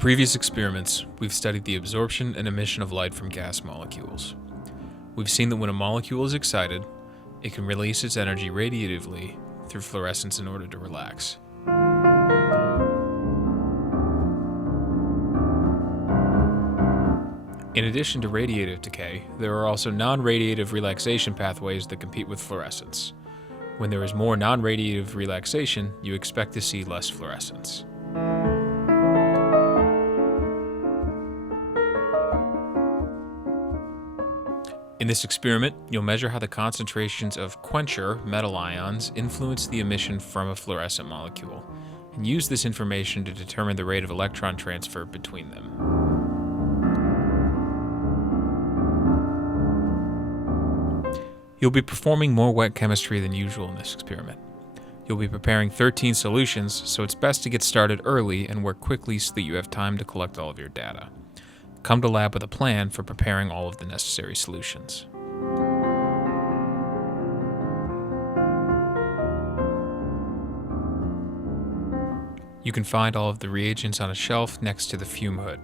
previous experiments, we've studied the absorption and emission of light from gas molecules. We've seen that when a molecule is excited, it can release its energy radiatively through fluorescence in order to relax. In addition to radiative decay, there are also non-radiative relaxation pathways that compete with fluorescence. When there is more non-radiative relaxation, you expect to see less fluorescence. In this experiment, you'll measure how the concentrations of quencher metal ions influence the emission from a fluorescent molecule, and use this information to determine the rate of electron transfer between them. You'll be performing more wet chemistry than usual in this experiment. You'll be preparing 13 solutions, so it's best to get started early and work quickly so that you have time to collect all of your data. Come to lab with a plan for preparing all of the necessary solutions. You can find all of the reagents on a shelf next to the fume hood.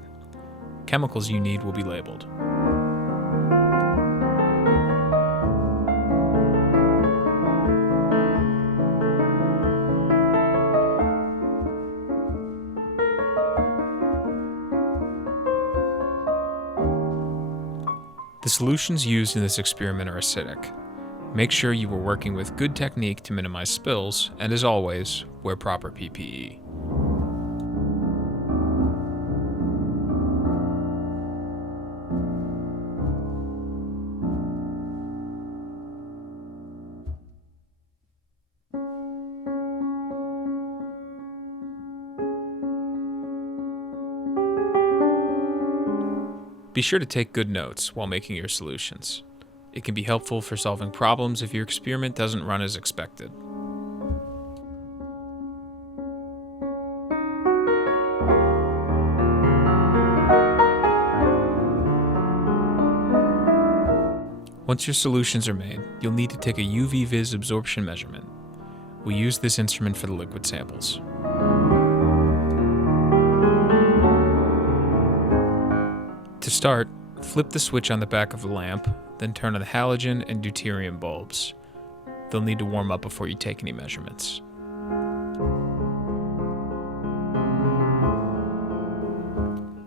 Chemicals you need will be labeled. The solutions used in this experiment are acidic. Make sure you are working with good technique to minimize spills, and as always, wear proper PPE. Be sure to take good notes while making your solutions. It can be helpful for solving problems if your experiment doesn't run as expected. Once your solutions are made, you'll need to take a UV-vis absorption measurement. We use this instrument for the liquid samples. To start, flip the switch on the back of the lamp, then turn on the halogen and deuterium bulbs. They'll need to warm up before you take any measurements.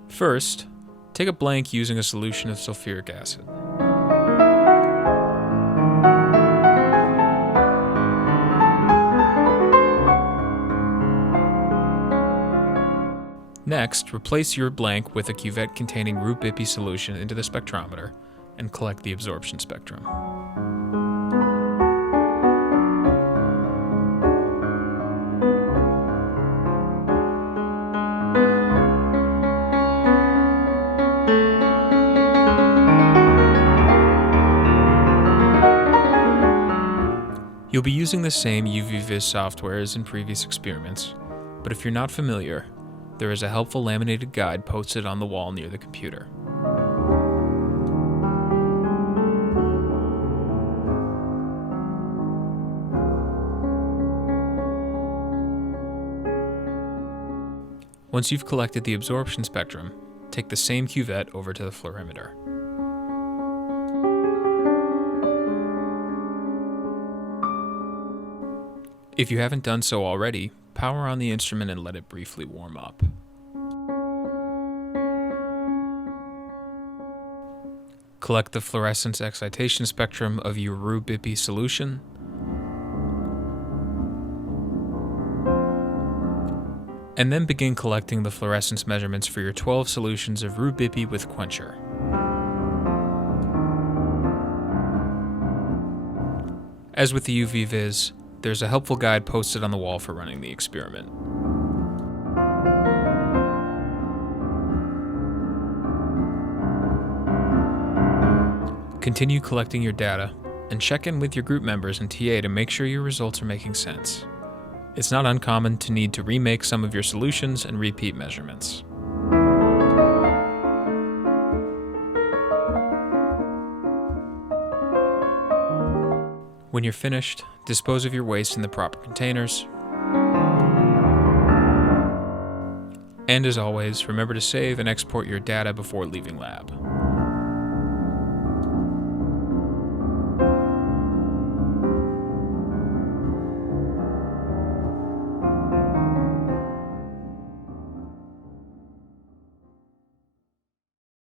First, take a blank using a solution of sulfuric acid. Next, replace your blank with a cuvette containing root-Bippy solution into the spectrometer and collect the absorption spectrum. You'll be using the same UV-vis software as in previous experiments, but if you're not familiar, there is a helpful laminated guide posted on the wall near the computer. Once you've collected the absorption spectrum, take the same cuvette over to the fluorimeter. If you haven't done so already, power on the instrument and let it briefly warm up. Collect the fluorescence excitation spectrum of your root-Bippy solution. And then begin collecting the fluorescence measurements for your 12 solutions of root-Bippy with quencher. As with the UV-vis, there's a helpful guide posted on the wall for running the experiment. Continue collecting your data, and check in with your group members and TA to make sure your results are making sense. It's not uncommon to need to remake some of your solutions and repeat measurements. When you're finished, dispose of your waste in the proper containers, And as always, remember to save and export your data before leaving lab.